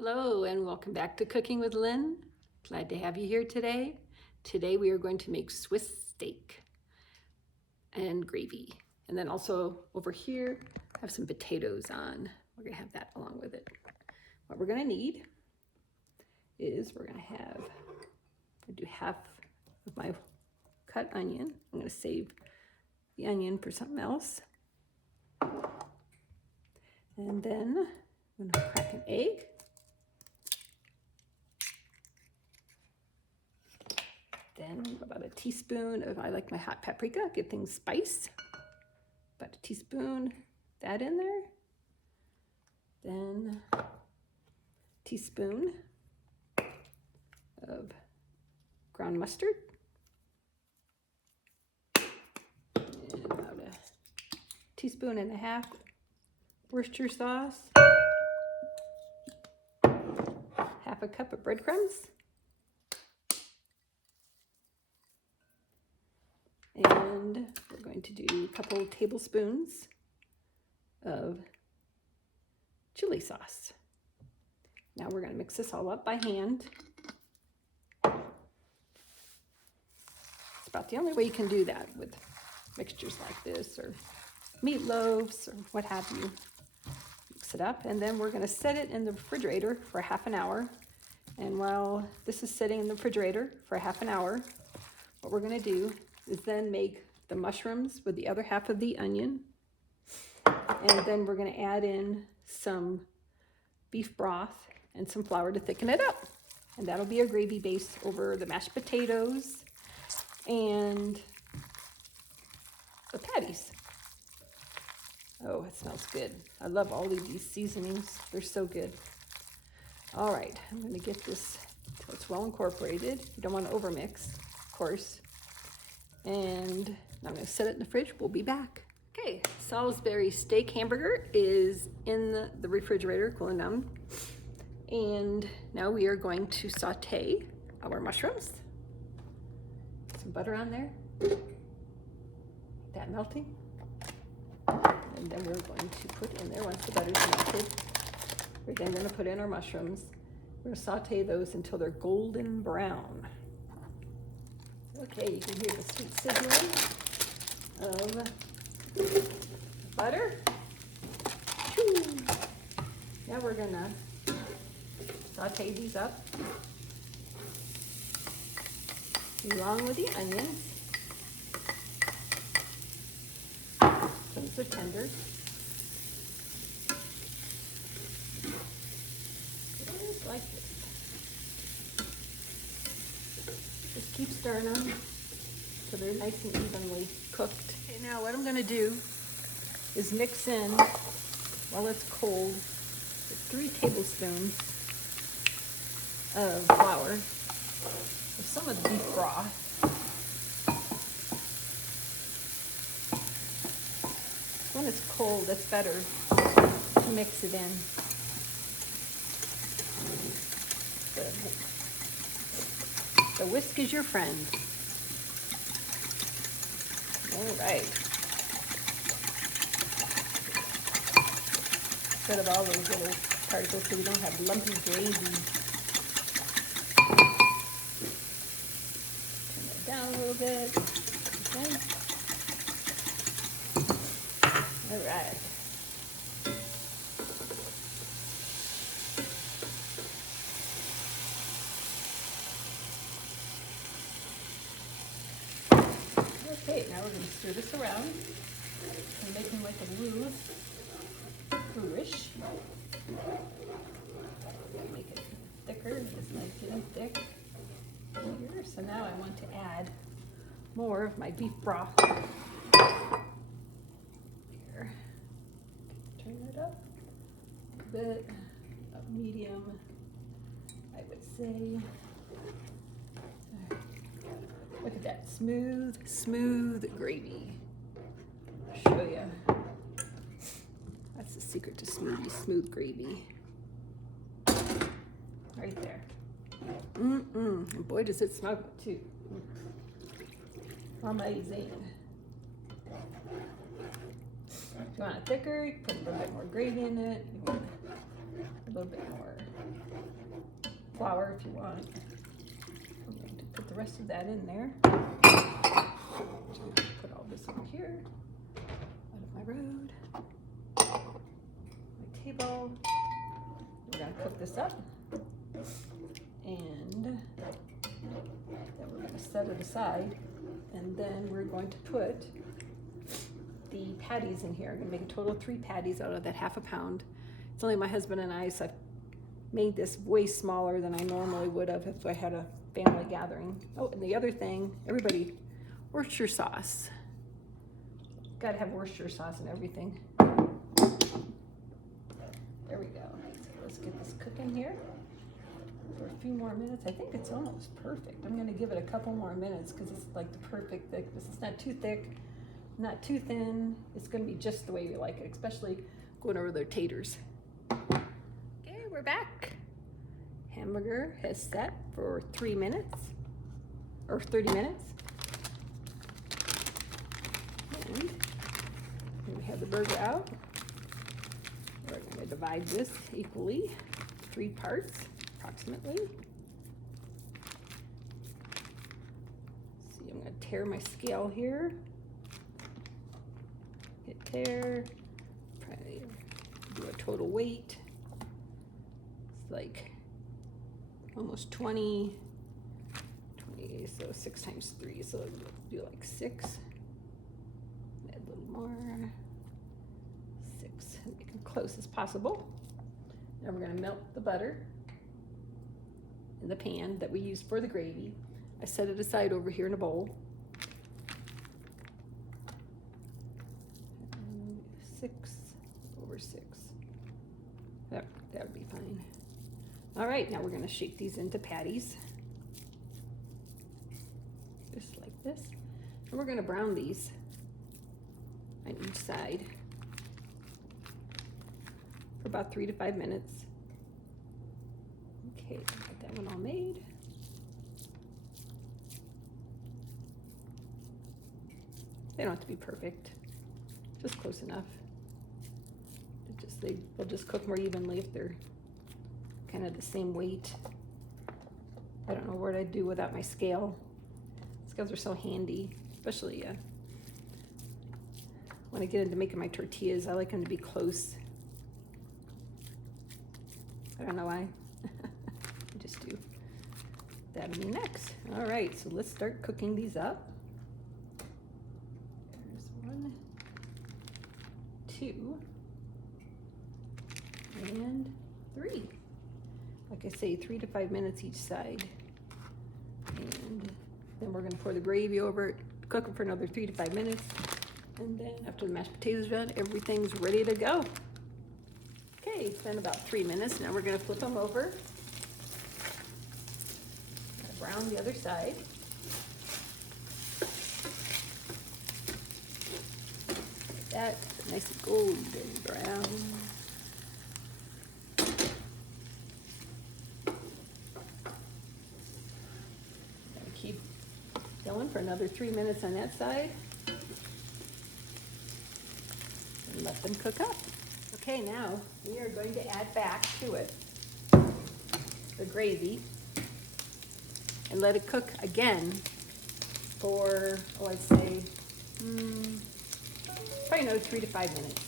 Hello and welcome back to Cooking with Lynn. Glad to have you here today. Today we are going to make Swiss steak and gravy. And then also over here, I have some potatoes on. We're gonna have that along with it. What we're gonna need is we're gonna do half of my cut onion. I'm gonna save the onion for something else. And then I'm gonna crack an egg. Then about a teaspoon of, I like my hot paprika, get things spice. About a teaspoon, that in there. Then a teaspoon of ground mustard. And about a teaspoon and a half Worcestershire sauce. Half a cup of breadcrumbs. And we're going to do a couple tablespoons of chili sauce. Now we're going to mix this all up by hand. It's about the only way you can do that with mixtures like this or meatloaves or what have you. Mix it up, and then we're going to set it in the refrigerator for half an hour. And while this is sitting in the refrigerator for half an hour, what we're going to do is then make the mushrooms with the other half of the onion. And then we're going to add in some beef broth and some flour to thicken it up. And that'll be our gravy base over the mashed potatoes and the patties. Oh, it smells good. I love all of these seasonings. They're so good. All right, I'm going to get this so it's well incorporated. You don't want to overmix, of course. And I'm going to set it in the fridge. We'll be back. Okay, Salisbury steak hamburger is in the refrigerator, cooling down. And now we are going to saute our mushrooms. Some butter on there. That melting. And then we're going to put in there, once the butter's melted, we're then going to put in our mushrooms. We're going to saute those until they're golden brown. Okay, you can hear the sweet sizzling of butter. Now we're gonna saute these up along with the onions. Those are tender. Just like this. Just keep stirring them so they're nice and evenly cooked. Okay, now what I'm going to do is mix in, while it's cold, 3 tablespoons of flour with some of the beef broth. When it's cold, it's better to mix it in. The whisk is your friend. All right. Instead of all those little particles, so we don't have lumpy gravy. Turn it down a little bit. Okay. All right. Okay, now we're going to stir this around and make them like a roux-ish. Make it thicker. It's like getting thick here. So now I want to add more of my beef broth. Here. Turn it up a bit, about medium, I would say. Look at that smooth gravy. I'll show you. That's the secret to smooth gravy. Right there. And boy, does it smell good too. Amazing. If you want it thicker, you can put a little bit more gravy in it. You want a little bit more flour if you want. I'm going to put the rest of that in there. Put all this over here, out of my road. My table. We're going to cook this up. And then we're going to set it aside. And then we're going to put the patties in here. I'm going to make a total of 3 patties out of that ½ pound. It's only my husband and I, so I've made this way smaller than I normally would have if I had a family gathering. Oh, and the other thing, everybody, Worcestershire sauce. Got to have Worcestershire sauce and everything. There we go. So let's get this cooking here for a few more minutes. I think it's almost perfect. I'm going to give it a couple more minutes because it's like the perfect thickness. It's not too thick, not too thin. It's going to be just the way you like it, especially going over their taters. Okay, we're back. Hamburger has set for 3 minutes or 30 minutes. And we have the burger out. We're going to divide this equally, 3 parts approximately. See, I'm going to tear my scale here. Hit tear. Probably do a total weight. It's like almost 20, so 6 times 3, so do like 6. Add a little more. 6, make it close as possible. Now we're going to melt the butter in the pan that we used for the gravy. I set it aside over here in a bowl. 6 over 6. That would be fine. All right, now we're going to shape these into patties. Just like this. And we're going to brown these on each side for about 3 to 5 minutes. Okay, got that one all made. They don't have to be perfect, just close enough. They'll just cook more evenly if they're kind of the same weight. I don't know what I'd do without my scale. Scales are so handy, especially when I get into making my tortillas. I like them to be close. I don't know why. I just do. That'll be next. All right, so let's start cooking these up. There's 1, 2, and 3. Like I say, 3 to 5 minutes each side. And then we're going to pour the gravy over it, cook it for another 3 to 5 minutes. And then after the mashed potatoes are done, everything's ready to go. Okay, it's been about 3 minutes. Now we're going to flip them over. Brown the other side. Like that, nice golden brown. Keep going for another 3 minutes on that side and let them cook up. Okay, now we are going to add back to it the gravy and let it cook again for, I'd say, probably another 3 to 5 minutes.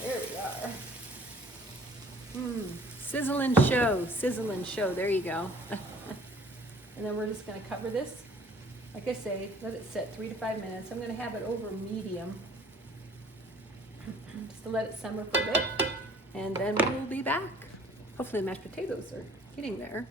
There we are. Sizzling show, there you go. And then we're just gonna cover this. Like I say, let it sit 3 to 5 minutes. I'm gonna have it over medium, just to let it simmer for a bit. And then we'll be back. Hopefully the mashed potatoes are getting there.